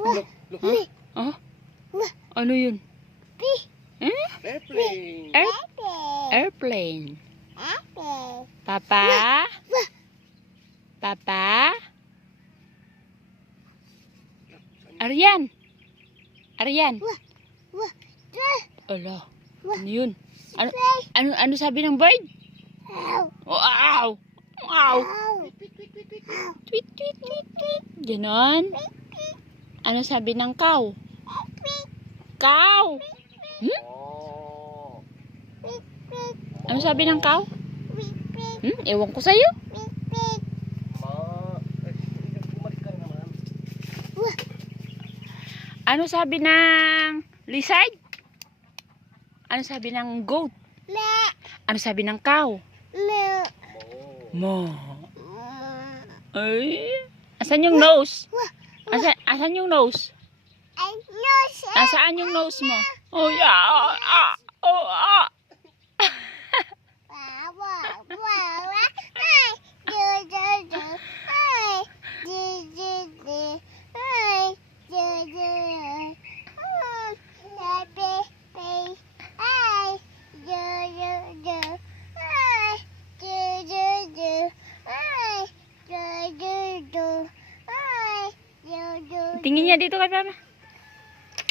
Look, look. Huh? Ano yun? Airplane. Airplane. Papa? Papa? Aryan? Aryan? Ala, ano yun? Ano sabi ng bird? Wow! Wow! Tweet, tweet, tweet, tweet. Ganon? Ano sabi ng cow? Cow! Hmm? Oh. Ano sabi ng cow? Ewan ko sa'yo. Bumalik ka naman. Ano sabi ng lizard? Ano sabi ng goat? Ano sabi ng cow? Mo. Ay, asan yung nose? Asan yung nose? Nasaan yung nose mo? Oh, yeah. Oh, Tingin niya dito kay Mama.